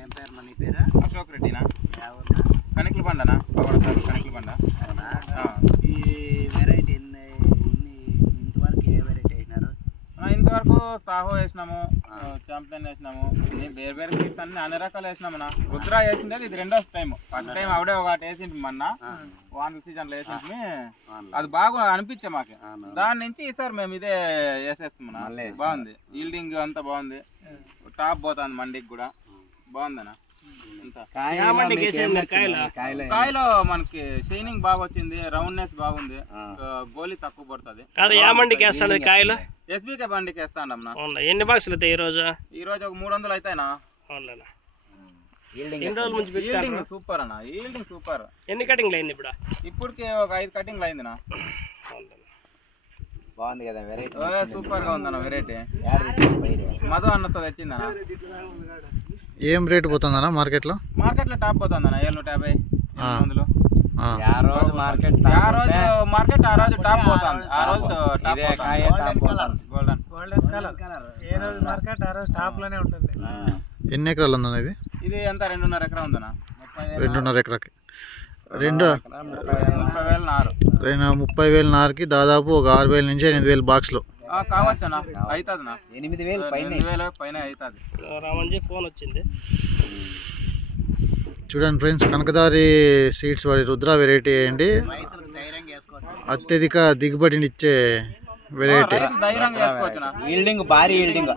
ఏం పేరు మన పేరు? అశోక్ రెడ్డినా? కనికల బండనా? కనికల బండ. ఈ వెరైటీ ఇంతవరకు ఏ వెరైటీ వేసినారు? ఇంతవరకు సాహో వేసినాము, చాంపియన్ వేసినాము, వేరు వేరు సీడ్స్ అన్ని రకాలు వేసినామన్నా. రుద్ర వేసిండేది ఇది రెండో టైం. ఫస్ట్ టైం ఆవిడే ఒకటి వేసింది మొన్న వానల సీజన్లో వేసింది. అది బాగా అనిపించే మాకు. దాని నుంచి ఈసారి మేము ఇదే వేసేస్తామన్నా. బాగుంది, ఈల్డింగ్ అంతా బాగుంది, టాప్ పోతుంది మండికి కూడా బాగుందన్నా. కాయలో మనకి షైనింగ్ బాగా వచ్చింది, రౌండ్నెస్ బాగుంది, గోలీ తక్కువ పడుతుంది. కాయలు ఎస్బీకే బండికి వేస్తానమ్మా. ఎన్ని బాక్సులు అవుతాయి ఈ రోజు? ఒక 300 అవుతాయినా. ఈల్డింగ్ సూపర్ అన్న, ఈల్డింగ్ సూపర్. ఎన్ని కటింగ్లు అయింది ఇప్పటికి ఒక 5 కటింగ్లు అయిందినా. బాగుంది కదా వెరైటీ? సూపర్ గా ఉందన్న వెరైటీ. మధు అన్నతో తెచ్చిందన్న. ఏం రేటు పోతుందన్న మార్కెట్లో? మార్కెట్లో టాప్ పోతుందన్న 750, 800. ఆ రోజు మార్కెట్ ఆ రోజు టాప్ పోతుంది. ఆ రోజు గోల్డెన్ కలర్ ఏ రోజు మార్కెట్ ఆ రోజు టాప్ లోనే ఉంటుంది. ఎన్ని ఎకరాలు ఉందన్న ఇది? ఇది ఎంత 2.5 ఎకరా ఉందన్న. 2.5 ఎకరాకి 30,000 నారు. 30,000 నారుకి దాదాపు ఒక 6,000 నుంచి 8,000 బాక్స్లు కావచ్చనా? అవుతుందన్నా, 8,000 పైన అవుతుంది. రామంజీ ఫోన్ వచ్చింది. చూడండి ఫ్రెండ్స్, కనకదారి సీడ్స్ వారి రుద్ర వెరైటీ వేయండి. అత్యధిక దిగుబడినిచ్చే వెరైటీ. ధైర్యంగా వేసుకోవచ్చునా. ఈల్డింగ్ భారీ ఈల్డింగ్.